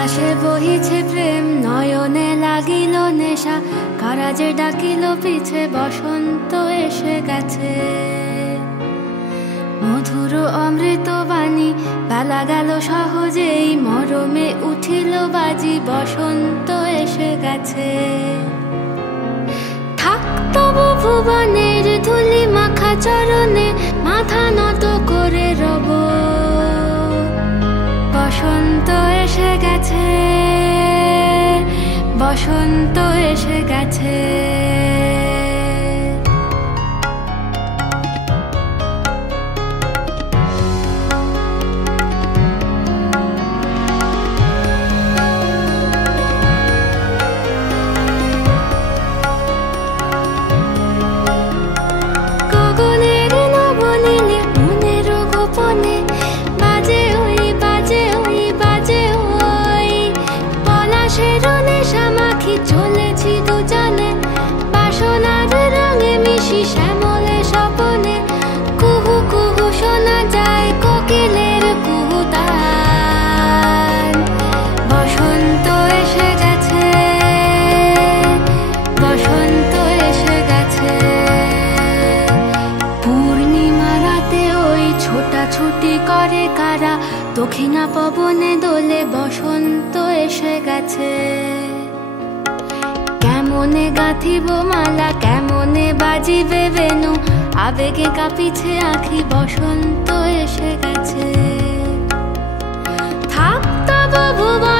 বাতাসে বহিছে প্রেম, নয়নে লাগিল নেশা, কারাজে ডাকিল পিছে, বসন্ত এসে গেছে। মধুর অমৃত বাণী, বেলা গেল সহজেই, মরমে উঠিল বাজি, বসন্ত এসে গেছে। থাক তবু ভুবনের ধুলি মাখা চরণে, মাথা নত করে রব, বসন্ত এসে গেছে, বসন্ত এসে গেছে। গগনের নবনীলে মনের গোপনে, বাজে ওই বাজে ওই বাজে ওই, পলাশের নেশা মাখি চলেছি দুজনে, বাসনার রঙে মিশি শ্যামলে স্বপনে, কুহু কুহু শোনা যায় কোকিলের কুহুতান। বসন্ত এসে গেছে, বসন্ত এসে গেছে। পূর্ণিমা রাতে ওই ছোটাছুটি করে কারা, দক্ষিণা পবনে দোলে, বসন্ত এসে গেছে। কেমনে গাঁথিব মালা, কেমনে বাজিবে বেনু, আবেগে কাঁপিছে আঁখি, বসন্ত এসে গেছে। থাক তবু ভুবন